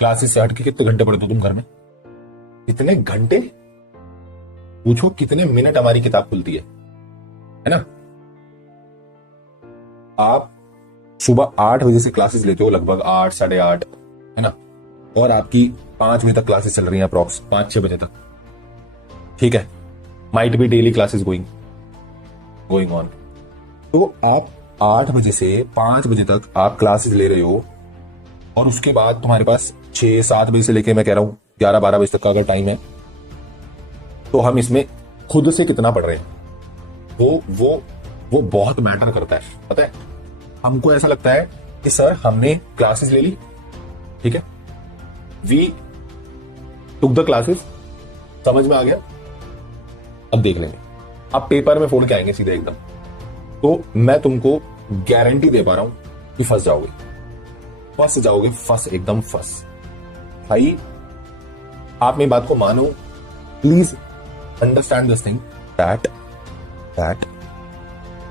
Classes से हट के कितने घंटे पढ़ते हो तुम घर में? कितने घंटे? पूछो कितने मिनट हमारी किताब खुलती है ना? आप सुबह 8 बजे से क्लासेस लेते हो, लगभग 8 साढ़े 8, है ना? और आपकी 5 बजे तक क्लासेस चल रही हैं, अप्रॉक्स 5-6 बजे तक, ठीक है? Might be daily classes going on. तो आप 8 बजे से 5 बजे तक आप क्लासेस ले रहे हो, और उसके बाद तुम्हारे पास 6-7 बजे से लेके मैं कह रहा हूं 11-12 बजे तक का अगर टाइम है, तो हम इसमें खुद से कितना पढ़ रहे हैं वो बहुत मैटर करता है। पता है, हमको ऐसा लगता है कि सर हमने क्लासेस ले ली, ठीक है, वी टुक द क्लासेस, समझ में आ गया, अब देख लेंगे, अब पेपर में फोड़ के आएंगे सीधे एकदम। तो मैं तुमको गारंटी दे पा रहा हूं कि फंस जाओगे, एकदम फंस। भाई आप मेरी बात को मानो, please understand this thing that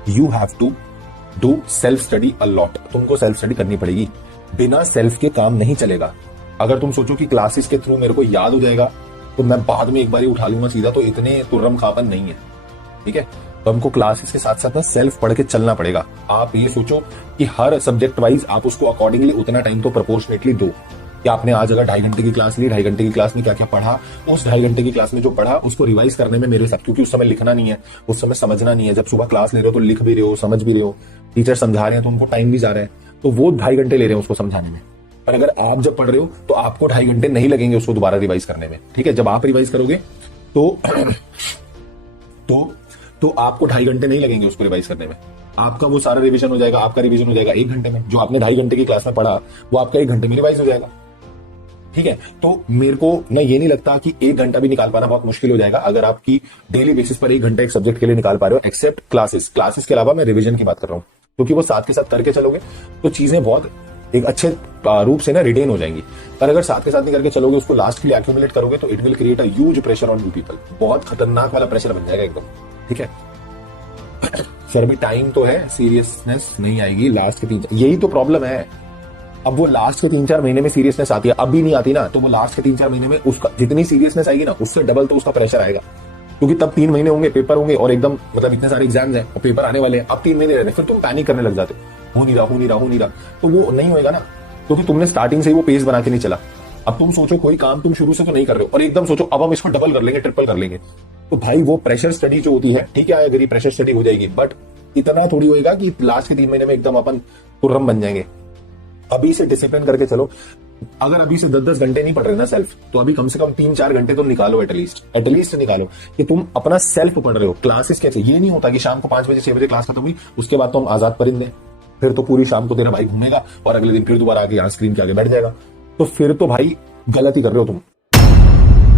you have to do self study a lot. तुमको सेल्फ स्टडी करनी पड़ेगी, बिना सेल्फ के काम नहीं चलेगा। अगर तुम सोचो कि क्लासेस के थ्रू मेरे को याद हो जाएगा तो मैं बाद में एक बार ही उठा लूंगा सीधा, तो इतने तुर्रम खापन नहीं है, ठीक है? तो हमको क्लासेस के साथ साथ ना सेल्फ पढ़ के चलना पड़ेगा। आप ये सोचो कि हर सब्जेक्ट वाइज आप उसको अकॉर्डिंगली उतना टाइम तो प्रोपोर्शनेटली दो, कि आपने आज अगर 2.5 घंटे की क्लास ली, 2.5 घंटे की क्लास में क्या क्या पढ़ा, उस 2.5 घंटे की क्लास में जो पढ़ा उसको रिवाइज करने में मेरे साथ, क्योंकि उस समय लिखना नहीं है, उस समय समझना नहीं है। जब सुबह क्लास ले रहे हो तो लिख भी रहे हो, समझ भी रहे हो, टीचर समझा रहे हैं तो उनको टाइम भी जा रहा है, तो वो 2.5 घंटे ले रहे हैं उसको समझाने में। पर अगर आप जब पढ़ रहे हो तो आपको 2.5 घंटे नहीं लगेंगे उसको दोबारा रिवाइज करने में, ठीक है? जब आप रिवाइज करोगे तो तो आपको 2.5 घंटे नहीं लगेंगे उसको रिवाइज करने में। आपका वो सारा रिवीजन हो जाएगा, आपका रिवीजन हो जाएगा 1 घंटे में। जो आपने 2.5 घंटे की क्लास में पढ़ा वो आपका 1 घंटे में रिवाइज हो जाएगा, ठीक है? तो मेरे को ना ये नहीं लगता कि 1 घंटा भी निकाल पाना बहुत मुश्किल हो जाएगा अगर आपकी डेली बेसिस पर 1 घंटा एक सब्जेक्ट के लिए निकाल पा रहे हो, एक्सेप्ट क्लासेस के अलावा मैं रिवीजन की बात कर रहा हूं, क्योंकि वो साथ के साथ करके चलोगे तो चीजें बहुत एक अच्छे रूप से ना रिटेन हो जाएंगी। पर अगर साथ के साथ नहीं करके चलोगे, उसको लास्ट के लिए एक्यूमुलेट करोगे, तो it will create a huge pressure on you people. बहुत खतरनाक वाला प्रेशर बन जाएगा एकदम, ठीक है? सर में टाइम तो है, सीरियसनेस नहीं आएगी लास्ट के 3-4, यही तो प्रॉब्लम है। अब वो लास्ट के 3-4 महीने में सीरियसनेस आती है, अभी नहीं आती ना, तो वो लास्ट के 3-4 महीने में उसका जितनी सीरियसनेस आएगी ना, उससे डबल तो उसका प्रेशर आएगा, क्योंकि तब 3 महीने होंगे, पेपर होंगे, और एकदम मतलब इतने सारे एग्जाम्स हैं और पेपर आने वाले हैं। अब 3 महीने रहने, फिर तुम पैनिक करने लग जाते हो नहीं रहा, तो वो नहीं होएगा ना, क्योंकि तुमने स्टार्टिंग से ही वो पेस बना के नहीं चला। अब तुम सोचो कोई काम तुम शुरू से तो नहीं कर रहे हो और एकदम सोचो अब हम इसको डबल कर लेंगे, ट्रिपल कर लेंगे, तो भाई वो प्रेशर स्टडी जो होती है, ठीक है, अगर ये प्रेशर स्टडी हो जाएगी, बट इतना थोड़ी होएगा कि लास्ट के 3 महीने में एकदम अपन तुर्रम बन जाएंगे। अभी से डिसिप्लिन करके चलो। अगर अभी से 10-10 घंटे नहीं पढ़ रहे ना सेल्फ, तो अभी कम से कम 3-4 घंटे तो निकालो, एटलीस्ट निकालो कि तुम अपना सेल्फ पढ़ रहे हो। क्लासेस कैसे, ये नहीं होता कि शाम को 5 बजे 6 बजे क्लास खत्म हुई, उसके बाद तो हम आजाद परिंदे, फिर तो पूरी शाम को तेरा भाई घूमेगा और अगले दिन फिर दोबारा आके यहाँ स्क्रीन के आगे बैठ जाएगा, तो फिर तो भाई गलती कर रहे हो तुम।